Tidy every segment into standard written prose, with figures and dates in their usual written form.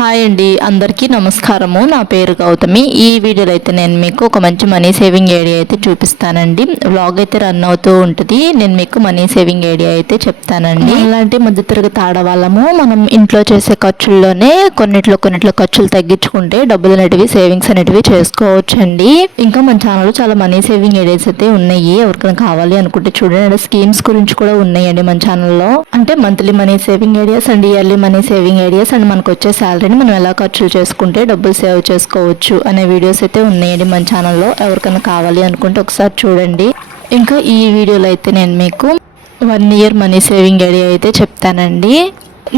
Hi అండి, అందరికీ నమస్కారము. నా పేరు గౌతమి. ఈ వీడియోలో అయితే నేను మీకు ఒక మంచి మనీ సేవింగ్ ఐడియా అయితే చూపిస్తానండి. వ్లాగ్ అయితే రన్ అవుతూ ఉంటుంది. నేను మీకు మనీ సేవింగ్ ఐడియా అయితే చెప్తానండి. ఇలాంటి మధ్యతరగతి ఆడవాళ్ళము మనం ఇంట్లో చేసే ఖర్చుల్లోనే కొన్నిట్లో ఖర్చులు తగ్గించుకుంటే డబ్బులు అనేటివి సేవింగ్స్ అనేటివి చేసుకోవచ్చండి. ఇంకా మన ఛానల్లో చాలా మనీ సేవింగ్ ఐడియాస్ అయితే ఉన్నాయి. ఎవరికైనా కావాలి అనుకుంటే చూడండి. స్కీమ్స్ గురించి కూడా ఉన్నాయండి మన ఛానల్లో. అంటే monthly money saving ideas and yearly money saving ideas and మనకు వచ్చే శాలరీని మనం ఎలా ఖర్చులు చేసుకుంటే డబ్బులు సేవ్ చేసుకోవచ్చు అనే వీడియోస్ అయితే ఉన్నాయండి మన ఛానల్లో. ఎవరికైనా కావాలి అనుకుంటే ఒకసారి చూడండి. ఇంకా ఈ వీడియోలో అయితే నేను మీకు 1 year మనీ సేవింగ్ ఐడియా అయితే చెప్తానండి.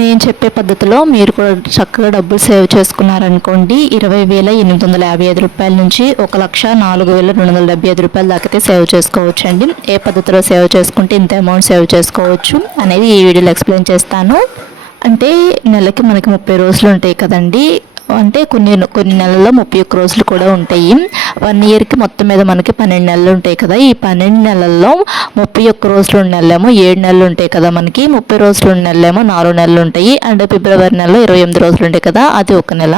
నేను చెప్పే పద్ధతిలో మీరు కూడా చక్కగా డబ్బులు సేవ్ చేసుకున్నారనుకోండి, 20,855 రూపాయల నుంచి 1,04,275 రూపాయల దాకా అయితే సేవ్ చేసుకోవచ్చు అండి. ఏ పద్ధతిలో సేవ్ చేసుకుంటే ఇంత అమౌంట్ సేవ్ చేసుకోవచ్చు అనేది ఈ వీడియోలో ఎక్స్ప్లెయిన్ చేస్తాను. అంటే నెలకి మనకి 30 రోజులు ఉంటాయి కదండి. అంటే కొన్ని నెలల్లో 31 రోజులు కూడా ఉంటాయి. 1 yearకి మొత్తం మీద మనకి 12 నెలలు ఉంటాయి కదా. ఈ 12 నెలల్లో 31 రోజులు ఉన్న నెలలేమో 7 నెలలు ఉంటాయి కదా మనకి. 30 రోజులు ఉన్న నెలలేమో 4 నెలలు ఉంటాయి. అండ్ ఫిబ్రవరి నెలలో 28 రోజులు ఉంటాయి కదా, అది ఒక నెల.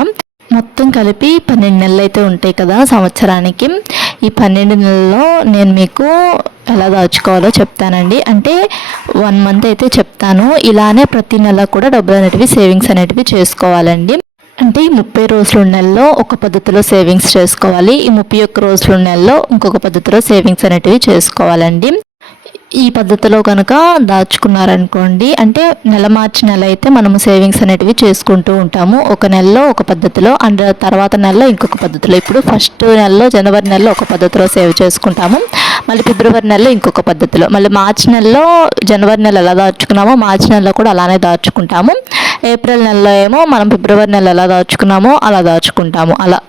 మొత్తం కలిపి 12 నెలలు అయితే ఉంటాయి కదా సంవత్సరానికి. ఈ 12 నెలల్లో నేను మీకు ఎలా దాచుకోవాలో చెప్తానండి. అంటే 1 month అయితే చెప్తాను. ఇలానే ప్రతి నెల కూడా డబ్బులు అనేటివి సేవింగ్స్ అనేటివి చేసుకోవాలండి. అంటే ఈ 30 రోజుల నెలలో ఒక పద్ధతిలో సేవింగ్స్ చేసుకోవాలి. ఈ 31 రోజుల నెలలో ఇంకొక పద్ధతిలో సేవింగ్స్ అనేటివి చేసుకోవాలండి. ఈ పద్ధతిలో కనుక దాచుకున్నారనుకోండి, అంటే మార్చి నెల అయితే మనము సేవింగ్స్ అనేటివి చేసుకుంటూ ఉంటాము. ఒక నెలలో ఒక పద్ధతిలో అండ్ తర్వాత నెలలో ఇంకొక పద్ధతిలో. ఇప్పుడు ఫస్ట్ నెలలో జనవరి నెలలో ఒక పద్ధతిలో సేవ్ చేసుకుంటాము, మళ్ళీ ఫిబ్రవరి నెలలో ఇంకొక పద్ధతిలో, మళ్ళీ మార్చి నెలలో జనవరి నెల ఎలా దాచుకున్నామో మార్చి నెలలో కూడా అలానే దాచుకుంటాము. ఏప్రిల్ నెలలో ఏమో మనం ఫిబ్రవరి నెల ఎలా దాచుకున్నామో అలా దాచుకుంటాము. అలా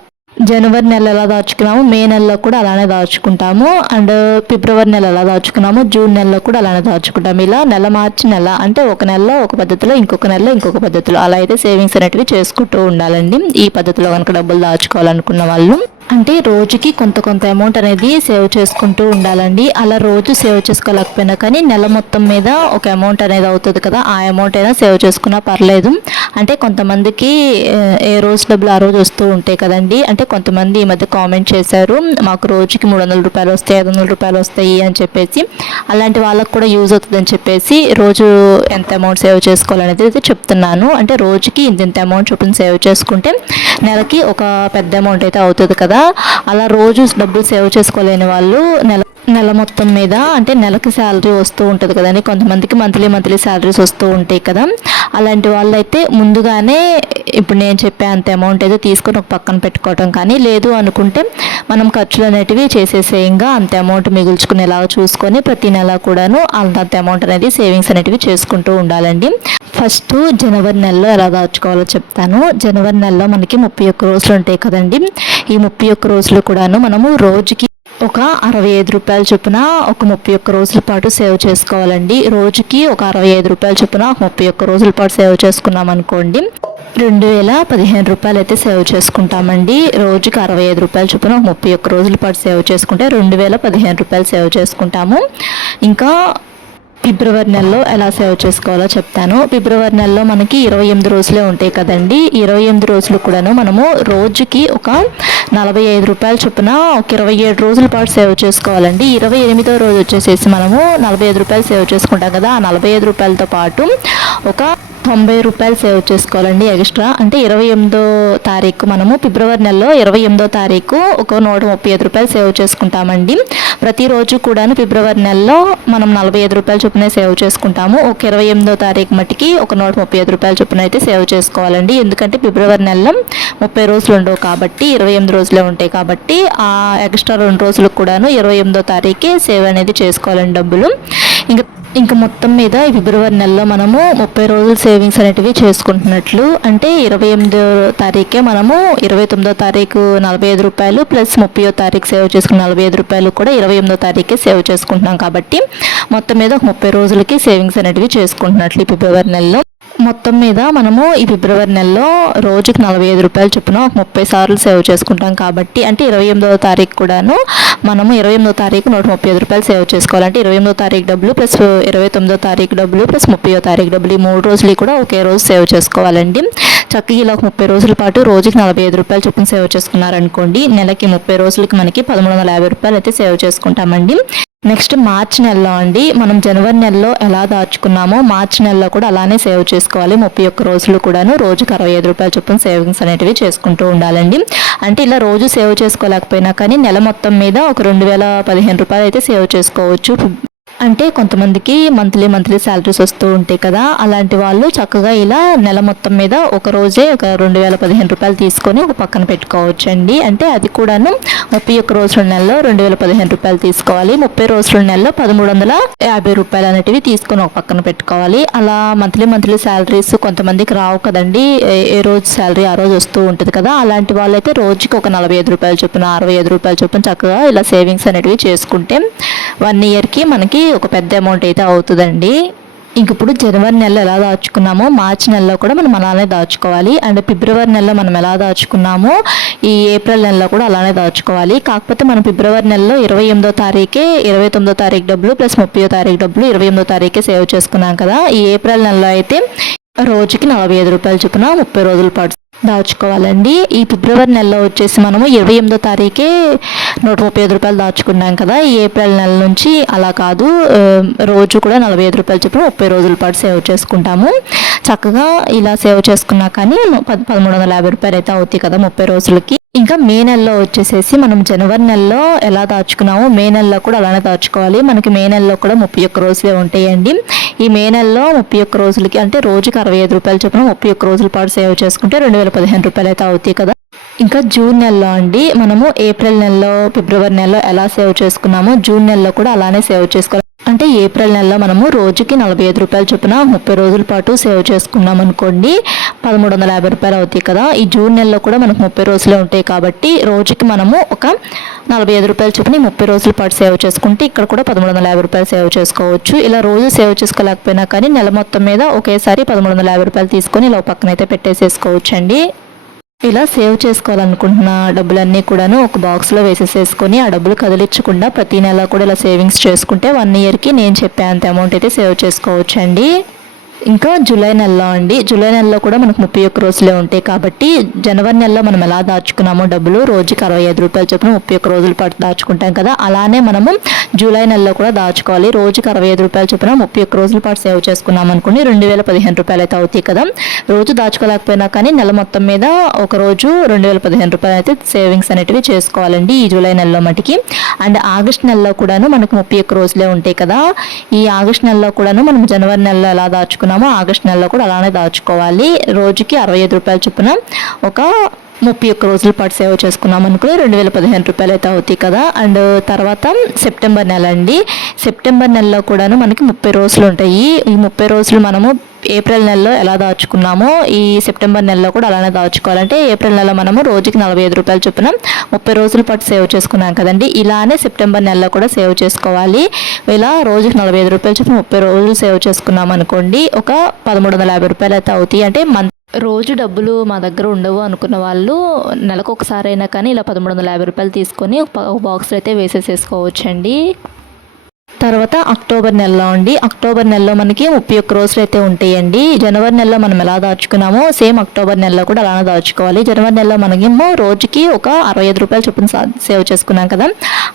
జనవరి నెల ఎలా దాచుకున్నాము, మే నెలలో కూడా అలానే దాచుకుంటాము. అండ్ ఫిబ్రవరి నెల ఎలా దాచుకున్నాము, జూన్ నెలలో కూడా అలానే దాచుకుంటాము. ఇలా మార్చి నెల అంటే ఒక నెలలో ఒక పద్ధతిలో, ఇంకొక నెలలో ఇంకొక పద్ధతిలో అలా అయితే సేవింగ్స్ అనేటివి చేసుకుంటూ ఉండాలండి. ఈ పద్ధతిలో కనుక డబ్బులు దాచుకోవాలనుకున్న వాళ్ళు అంటే రోజుకి కొంత అమౌంట్ అనేది సేవ్ చేసుకుంటూ ఉండాలండి. అలా రోజు సేవ్ చేసుకోలేకపోయినా కానీ నెల మొత్తం మీద ఒక అమౌంట్ అనేది అవుతుంది కదా, ఆ అమౌంట్ అయినా సేవ్ చేసుకున్నా పర్లేదు. అంటే కొంతమందికి ఏ రోజు డబ్బులు ఆ రోజు వస్తూ ఉంటాయి కదండి. అంటే కొంతమంది ఈ మధ్య కామెంట్ చేశారు, మాకు రోజుకి 300 రూపాయలు వస్తాయి, 500 రూపాయలు వస్తాయి అని చెప్పేసి. అలాంటి వాళ్ళకు కూడా యూజ్ అవుతుందని చెప్పేసి రోజు ఎంత అమౌంట్ సేవ్ చేసుకోవాలనేది అయితే చెప్తున్నాను. అంటే రోజుకి ఇంత అమౌంట్ చొప్పున సేవ్ చేసుకుంటే నెలకి ఒక పెద్ద అమౌంట్ అయితే అవుతుంది కదా. అలా రోజు డబ్బులు సేవ్ చేసుకోలేని వాళ్ళు నెల మొత్తం మీద అంటే నెలకి శాలరీ వస్తూ ఉంటుంది కదండి. కొంతమందికి మంత్లీ శాలరీస్ వస్తూ ఉంటాయి కదా. అలాంటి వాళ్ళు అయితే ముందుగానే ఇప్పుడు నేను చెప్పే అంత అమౌంట్ అయితే తీసుకొని ఒక పక్కన పెట్టుకోవటం కానీ, లేదు అనుకుంటే మనం ఖర్చులు అనేటివి చేసేసేయంగా అంత అమౌంట్ మిగుల్చుకునేలాగా చూసుకొని ప్రతి నెల కూడాను అంత అమౌంట్ అనేది సేవింగ్స్ అనేటివి చేసుకుంటూ ఉండాలండి. ఫస్ట్ జనవరి నెలలో ఎలా దాచుకోవాలో చెప్తాను. జనవరి నెలలో మనకి 31 రోజులు ఉంటాయి కదండి. ఈ 31 రోజులు కూడాను మనము రోజుకి ఒక 65 రూపాయల చొప్పున ఒక 31 రోజుల పాటు సేవ్ చేసుకోవాలండి. రోజుకి ఒక 65 రూపాయల చొప్పున 31 రోజుల పాటు సేవ్ చేసుకున్నాం అనుకోండి, 2,015 రూపాయలు అయితే సేవ్ చేసుకుంటామండి. రోజుకి 65 రూపాయల చొప్పున 31 రోజుల పాటు సేవ్ చేసుకుంటే 2,015 రూపాయలు సేవ్ చేసుకుంటాము. ఇంకా ఫిబ్రవరి నెలలో ఎలా సేవ్ చేసుకోవాలో చెప్తాను. ఫిబ్రవరి నెలలో మనకి 28 రోజులే ఉంటాయి కదండి. 28 రోజులు కూడాను మనము రోజుకి ఒక 45 రూపాయల చొప్పున ఒక 27 రోజుల పాటు సేవ్ చేసుకోవాలండి. 28వ రోజు వచ్చేసేసి మనము 45 రూపాయలు సేవ్ చేసుకుంటాం కదా. ఆ 45 రూపాయలతో పాటు ఒక 90 రూపాయలు సేవ్ చేసుకోవాలండి ఎక్స్ట్రా. అంటే 28వ తారీఖు మనము ఫిబ్రవరి నెలలో 28వ తారీఖు ఒక 135 రూపాయలు సేవ్ చేసుకుంటామండి. ప్రతిరోజు కూడాను ఫిబ్రవరి నెలలో మనం 45 రూపాయల చొప్పున సేవ్ చేసుకుంటాము. ఒక 28వ తారీఖు మట్టికి ఒక 135 రూపాయల చొప్పున అయితే సేవ్ చేసుకోవాలండి. ఎందుకంటే ఫిబ్రవరి నెలలో 30 రోజులు ఉండవు కాబట్టి 28 రోజులే ఉంటాయి కాబట్టి ఆ ఎక్స్ట్రా 2 రోజులకు కూడాను 28వ తారీఖే సేవ్ అనేది చేసుకోవాలండి డబ్బులు. ఇంకా మొత్తం మీద ఈ ఫిబ్రవరి నెలలో మనము 30 రోజులు సేవింగ్స్ అనేటివి చేసుకుంటున్నట్లు. అంటే 28వ తారీఖే మనము 29వ తారీఖు 45 రూపాయలు ప్లస్ 30వ తారీఖు సేవ్ చేసుకున్న 45 రూపాయలు కూడా 28వ తారీఖే సేవ్ చేసుకుంటున్నాం కాబట్టి మొత్తం మీద 30 రోజులకి సేవింగ్స్ అనేటివి చేసుకుంటున్నట్లు ఈ ఫిబ్రవరి నెలలో. మొత్తం మీద మనము ఈ ఫిబ్రవరి నెలలో రోజుకి 45 రూపాయలు చొప్పున 30 సార్లు సేవ్ చేసుకుంటాం కాబట్టి, అంటే 28వ తారీఖు కూడాను మనము 28వ తారీఖు 135 రూపాయలు సేవ్ చేసుకోవాలంటే 28వ తారీఖు డబ్బులు ప్లస్ 29వ తారీఖు డబ్బులు ప్లస్ 30వ తారీఖు డబ్బులు ఈ 3 రోజులు కూడా ఒకే రోజు సేవ్ చేసుకోవాలండి. చక్కగా ఇలా 30 రోజుల పాటు రోజుకి 45 రూపాయలు చొప్పున సేవ్ చేసుకున్నారనుకోండి, నెలకి 30 రోజులకి మనకి 1350 రూపాయలు అయితే సేవ్ చేసుకుంటామండి. నెక్స్ట్ మార్చి నెలలో అండి, మనం జనవరి నెలలో ఎలా దాచుకున్నామో మార్చి నెలలో కూడా అలానే సేవ్ చేసుకోవాలి. 31 రోజులు కూడాను రోజుకి 65 రూపాయల చొప్పున సేవింగ్స్ అనేటివి చేసుకుంటూ ఉండాలండి. అంటే ఇలా రోజు సేవ్ చేసుకోలేకపోయినా కానీ నెల మొత్తం మీద ఒక 2015 రూపాయలు అయితే సేవ్ చేసుకోవచ్చు. అంటే కొంతమందికి మంత్లీ శాలరీస్ వస్తూ ఉంటాయి కదా, అలాంటి వాళ్ళు చక్కగా ఇలా నెల మొత్తం మీద ఒక రోజే ఒక 2015 రూపాయలు తీసుకొని ఒక పక్కన పెట్టుకోవచ్చండి. అంటే అది కూడాను 31 రోజుల నెలలో 2015 రూపాయలు తీసుకోవాలి. 30 రోజుల నెలలో 1350 రూపాయలు అనేటివి తీసుకొని ఒక పక్కన పెట్టుకోవాలి. అలా మంత్లీ శాలరీస్ కొంతమందికి రావు కదండి, ఏ రోజు శాలరీ ఆ రోజు వస్తూ ఉంటుంది కదా, అలాంటి వాళ్ళైతే రోజుకి ఒక 45 రూపాయలు చొప్పున 65 రూపాయలు చొప్పున చక్కగా ఇలా సేవింగ్స్ అనేటివి చేసుకుంటే 1 ఇయర్కి మనకి ఒక పెద్ద అమౌంట్ అయితే అవుతుందండి. ఇంక ఇప్పుడు జనవరి నెలలో ఎలా దాచుకున్నామో మార్చి నెలలో కూడా మనం అలానే దాచుకోవాలి. అండ్ ఫిబ్రవరి నెలలో మనం ఎలా దాచుకున్నామో ఈ ఏప్రిల్ నెలలో కూడా అలానే దాచుకోవాలి. కాకపోతే మనం ఫిబ్రవరి నెలలో 28వ తారీఖే 29వ తారీఖు డబ్బులు ప్లస్ 30వ తారీఖు డబ్బులు 28వ తారీఖే సేవ్ చేసుకున్నాం కదా. ఈ ఏప్రిల్ నెలలో అయితే రోజుకి 45 రూపాయలు చొప్పున 30 రోజుల పాటు దాచుకోవాలండి. ఈ ఫిబ్రవరి నెలలో వచ్చేసి మనము 28వ తారీఖే 135 రూపాయలు దాచుకున్నాం కదా. ఈ ఏప్రిల్ నెల నుంచి అలా కాదు, రోజు కూడా 45 రూపాయలు చొప్పున 30 రోజుల పాటు సేవ్ చేసుకుంటాము. చక్కగా ఇలా సేవ్ చేసుకున్నా కానీ 1350 రూపాయలు అయితే అవుతాయి కదా 30 రోజులకి. ఇంకా మే నెలలో వచ్చేసేసి మనం జనవరి నెలలో ఎలా దాచుకున్నామో మే నెలలో కూడా అలానే దాచుకోవాలి. మనకి మే నెలలో కూడా 31 రోజులే ఉంటాయండి. ఈ మే నెలలో 31 రోజులకి అంటే రోజుకి 65 రూపాయలు చొప్పున 31 రోజుల పాటు సేవ్ చేసుకుంటే 2015 రూపాయలు అయితే అవుతాయి కదా. ఇంకా జూన్ నెలలో అండి, మనము ఏప్రిల్ నెలలో ఫిబ్రవరి నెలలో ఎలా సేవ్ చేసుకున్నామో జూన్ నెలలో కూడా అలానే సేవ్ చేసుకోవాలి. అంటే ఏప్రిల్ నెలలో మనము రోజుకి 45 రూపాయలు చొప్పున 30 రోజుల పాటు సేవ్ చేసుకున్నాం అనుకోండి, 1350 రూపాయలు అవుతాయి కదా. ఈ జూన్ నెలలో కూడా మనకు 30 రోజులే ఉంటాయి కాబట్టి రోజుకి మనము ఒక 45 రూపాయలు చొప్పున 30 రోజుల పాటు సేవ్ చేసుకుంటే ఇక్కడ కూడా 1350 రూపాయలు సేవ్ చేసుకోవచ్చు. ఇలా రోజు సేవ్ చేసుకోలేకపోయినా కానీ నెల మొత్తం మీద ఒకేసారి 1350 రూపాయలు తీసుకొని ఇలా పక్కనైతే పెట్టేసేసుకోవచ్చు అండి. ఇలా సేవ్ చేసుకోవాలనుకుంటున్న డబ్బులన్నీ కూడాను ఒక బాక్స్లో వేసేసేసుకొని ఆ డబ్బులు కదిలించకుండా ప్రతి నెల కూడా ఇలా సేవింగ్స్ చేసుకుంటే 1 ఇయర్కి నేను చెప్పే అంత అమౌంట్ అయితే సేవ్ చేసుకోవచ్చు అండి. ఇంకా జూలై నెలలో అండి, జూలై నెలలో కూడా మనకు 31 రోజులే ఉంటాయి కాబట్టి జనవరి నెలలో మనం ఎలా దాచుకున్నామో డబ్బులు రోజుకి 65 రూపాయలు చొప్పున 31 రోజుల పాటు దాచుకుంటాం కదా, అలానే మనము జూలై నెలలో కూడా దాచుకోవాలి. రోజుకి 65 రూపాయలు చొప్పున 31 రోజుల పాటు సేవ్ చేసుకున్నాం అనుకోండి 2015 రూపాయలు అయితే అవుతాయి కదా. రోజు దాచుకోలేకపోయినా కానీ నెల మొత్తం మీద ఒక రోజు 2015 రూపాయలు అయితే సేవింగ్స్ అనేటివి చేసుకోవాలండి ఈ జూలై నెలలో మటుకి. అండ్ ఆగస్ట్ నెలలో కూడాను మనకు 31 రోజులే ఉంటాయి కదా. ఈ ఆగస్ట్ నెలలో కూడాను మనం జనవరి నెలలో ఎలా దాచుకున్నామో ఆగస్ట్ నెలలో కూడా అలానే దాచుకోవాలి. రోజుకి 65 రూపాయలు చొప్పున ఒక 31 రోజుల పాటు సేవ్ చేసుకున్నాం అనుకుని 2015 రూపాయలు అయితే అవుతాయి కదా. అండ్ తర్వాత సెప్టెంబర్ నెల అండి, సెప్టెంబర్ నెలలో కూడాను మనకి 30 రోజులు ఉంటాయి. ఈ 30 రోజులు మనము ఏప్రిల్ నెలలో ఎలా దాచుకున్నామో ఈ సెప్టెంబర్ నెలలో కూడా అలానే దాచుకోవాలంటే ఏప్రిల్ నెలలో మనము రోజుకి 45 రూపాయలు చొప్పున 30 రోజుల పాటు సేవ్ చేసుకున్నాం కదండి, ఇలానే సెప్టెంబర్ నెలలో కూడా సేవ్ చేసుకోవాలి. ఇలా రోజుకి 45 రూపాయలు చొప్పున 30 రోజులు సేవ్ చేసుకున్నాం అనుకోండి ఒక 1350 రూపాయలు అయితే అవుతాయి. అంటే రోజు డబ్బులు మా దగ్గర ఉండవు అనుకున్న వాళ్ళు నెలకు ఒకసారి అయినా కానీ ఇలా 1350 రూపాయలు తీసుకొని ఒక బాక్స్లో అయితే వేసేసేసుకోవచ్చండి. తర్వాత అక్టోబర్ నెలలో అండి, అక్టోబర్ నెలలో మనకి 31 రోజులు అయితే ఉంటాయండి. జనవరి నెలలో మనం ఎలా దాచుకున్నామో సేమ్ అక్టోబర్ నెలలో కూడా అలానే దాచుకోవాలి. జనవరి నెలలో మనకేమో రోజుకి ఒక 65 రూపాయలు చొప్పున సేవ్ చేసుకున్నాం కదా,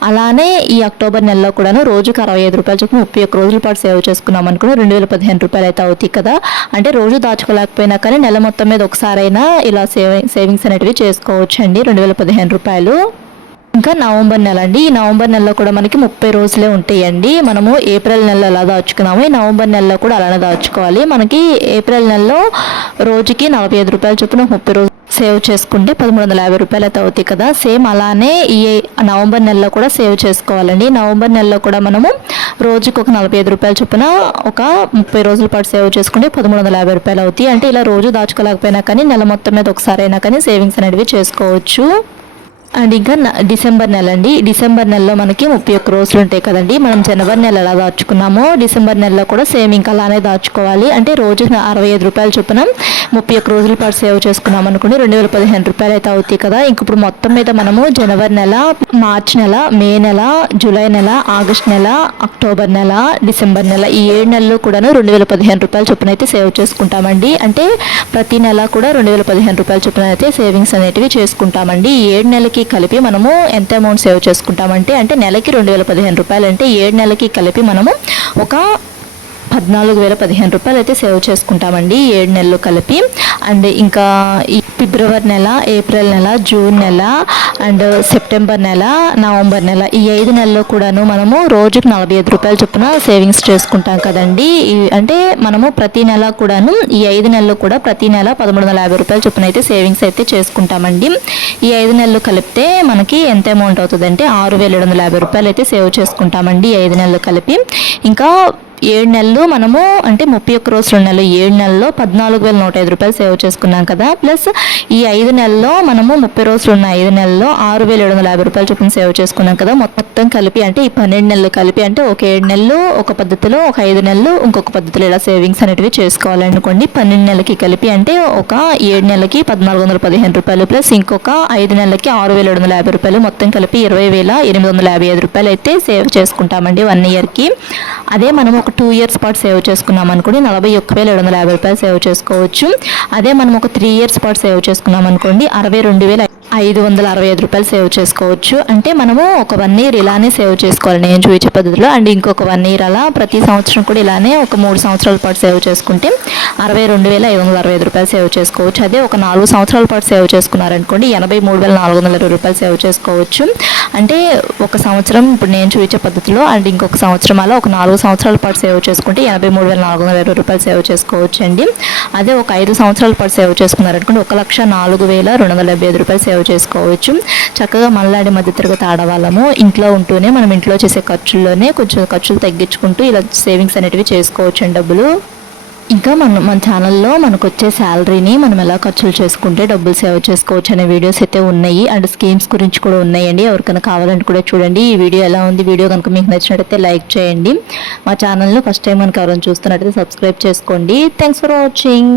అలానే ఈ అక్టోబర్ నెలలో కూడాను రోజుకి 65 రూపాయలు చొప్పున 31 రోజుల పాటు సేవ్ చేసుకున్నాం అనుకుని 2015 రూపాయలు అయితే అవుతాయి కదా. అంటే రోజు దాచుకోలేకపోయినా కానీ నెల మొత్తం మీద ఒకసారైనా ఇలా సేవింగ్స్ అనేటివి చేసుకోవచ్చు అండి 2015 రూపాయలు. ఇంకా నవంబర్ నెల అండి, ఈ నవంబర్ నెలలో కూడా మనకి 30 రోజులే ఉంటాయండి. మనము ఏప్రిల్ నెలలో ఎలా దాచుకున్నామో ఈ నవంబర్ నెలలో కూడా అలానే దాచుకోవాలి. మనకి ఏప్రిల్ నెలలో రోజుకి 45 రూపాయలు చొప్పున 30 రోజులు సేవ్ చేసుకుంటే 1350 రూపాయలు అయితే అవుతాయి కదా. సేమ్ అలానే ఈ నవంబర్ నెలలో కూడా సేవ్ చేసుకోవాలండి. నవంబర్ నెలలో కూడా మనము రోజుకి ఒక 45 రూపాయలు చొప్పున ఒక 30 రోజుల పాటు సేవ్ చేసుకుంటే 1350 రూపాయలు అవుతాయి. అంటే ఇలా రోజు దాచుకోలేకపోయినా కానీ నెల మొత్తం మీద ఒకసారైనా కానీ సేవింగ్స్ అనేవి చేసుకోవచ్చు. అండ్ ఇంకా డిసెంబర్ నెల అండి. డిసెంబర్ నెలలో మనకి 31 రోజులు ఉంటాయి కదండి. మనం జనవరి నెల ఎలా దాచుకున్నామో డిసెంబర్ నెలలో కూడా సేమ్ ఇంకా అలానే దాచుకోవాలి. అంటే రోజు 65 రూపాయలు చొప్పున 31 రోజుల పాటు సేవ్ చేసుకున్నాం అనుకోండి 2015 రూపాయలు అయితే అవుతాయి కదా. ఇంక ఇప్పుడు మొత్తం మీద మనము జనవరి నెల, మార్చ్ నెల, మే నెల, జూలై నెల, ఆగస్ట్ నెల, అక్టోబర్ నెల, డిసెంబర్ నెల ఈ 7 నెలలు కూడాను 2015 రూపాయల చొప్పున అయితే సేవ్ చేసుకుంటామండి. అంటే ప్రతి నెల కూడా 2015 రూపాయల చొప్పున అయితే సేవింగ్స్ అనేటివి చేసుకుంటామండి. ఈ 7 నెలలకి కలిపి మనము ఎంత అమౌంట్ సేవ్ చేసుకుంటామంటే అంటే నెలకి 2015 రూపాయలు అంటే 7 నెలలకి కలిపి మనము ఒక 14,015 రూపాయలు అయితే సేవ్ చేసుకుంటామండి 7 నెలలు కలిపి. అండ్ ఇంకా ఈ ఫిబ్రవరి నెల, ఏప్రిల్ నెల, జూన్ నెల అండ్ సెప్టెంబర్ నెల, నవంబర్ నెల ఈ 5 నెలల్లో కూడాను మనము రోజుకు 45 రూపాయల చొప్పున సేవింగ్స్ చేసుకుంటాం కదండి. అంటే మనము ప్రతి నెల కూడాను ఈ 5 నెలలు కూడా ప్రతి నెల 1,350 రూపాయల చొప్పున అయితే సేవింగ్స్ అయితే చేసుకుంటామండి. ఈ 5 నెలలు కలిపితే మనకి ఎంత అమౌంట్ అవుతుందంటే 6,750 రూపాయలు అయితే సేవ్ చేసుకుంటామండి 5 నెలలు కలిపి. ఇంకా 7 నెలలు మనము అంటే 31 రోజులు నెలలు 7 నెలల్లో 14,105 రూపాయలు సేవ్ చేసుకున్నాం కదా. ప్లస్ ఈ 5 నెలల్లో మనము 30 రోజులు ఉన్న 5 నెలల్లో 6,750 రూపాయలు చొప్పున సేవ్ చేసుకున్నాం కదా. మొత్తం కలిపి అంటే ఈ 12 నెలలు కలిపి అంటే ఒక 7 నెలలు ఒక పద్ధతిలో, ఒక 5 నెలలు ఇంకొక పద్ధతిలో ఇలా సేవింగ్స్ అనేటివి చేసుకోవాలనుకోండి. 12 నెలలకి కలిపి అంటే ఒక 7 నెలలకి 1,415 రూపాయలు ప్లస్ ఇంకొక 5 నెలలకి 6,750 రూపాయలు మొత్తం కలిపి 20,855 రూపాయలు అయితే సేవ్ చేసుకుంటామండి 1 ఇయర్కి. అదే మనం ఒక 2 ఇయర్స్ పాటు సేవ్ చేసుకున్నాం అనుకోండి 41,750 రూపాయలు సేవ్ చేసుకోవచ్చు. అదే మనం ఒక 3 ఇయర్స్ పాటు సేవ్ చేసుకున్నాం అనుకోండి 62,565 రూపాయలు సేవ్ చేసుకోవచ్చు. అంటే మనము ఒక 1 ఇయర్ ఇలానే సేవ్ చేసుకోవాలి నేను చూపించే పద్ధతిలో. అండ్ ఇంకొక 1 ఇయర్ అలా ప్రతి సంవత్సరం కూడా ఇలానే ఒక 3 సంవత్సరాల పాటు సేవ్ చేసుకుంటే 62,565 రూపాయలు సేవ్ చేసుకోవచ్చు. అదే ఒక 4 సంవత్సరాల పాటు సేవ్ చేసుకున్నారనుకోండి 83,420 రూపాయలు సేవ్ చేసుకోవచ్చు. అంటే ఒక సంవత్సరం ఇప్పుడు నేను చూపించే పద్ధతిలో అండ్ ఇంకొక సంవత్సరం అలా ఒక 4 సంవత్సరాల పాటు సేవ్ చేసుకుంటే 83,420 రూపాయలు సేవ్ చేసుకోవచ్చు అండి. అదే ఒక 5 సంవత్సరాల పాటు సేవ్ చేసుకున్నారనుకోండి 1,04,275 రూపాయలు సేవ్ చేసుకోవచ్చు. చక్కగా మనలాంటి మధ్యతరగతి ఆడవాళ్ళము ఇంట్లో ఉంటూనే మనం ఇంట్లో చేసే ఖర్చుల్లోనే కొంచెం ఖర్చులు తగ్గించుకుంటూ ఇలా సేవింగ్స్ అనేటివి చేసుకోవచ్చు అండి డబ్బులు. ఇంకా మన ఛానల్లో మనకు వచ్చే శాలరీని మనం ఎలా ఖర్చులు చేసుకుంటే డబ్బులు సేవ్ చేసుకోవచ్చు అనే వీడియోస్ అయితే ఉన్నాయి. అండ్ స్కీమ్స్ గురించి కూడా ఉన్నాయండి. ఎవరికైనా కావాలంటే కూడా చూడండి. ఈ వీడియో ఎలా ఉంది, వీడియో కనుక మీకు నచ్చినట్టయితే లైక్ చేయండి. మా ఛానల్ను ఫస్ట్ టైం మనకు ఎవరైనా చూస్తున్నట్టయితే సబ్స్క్రైబ్ చేసుకోండి. Thanks for watching.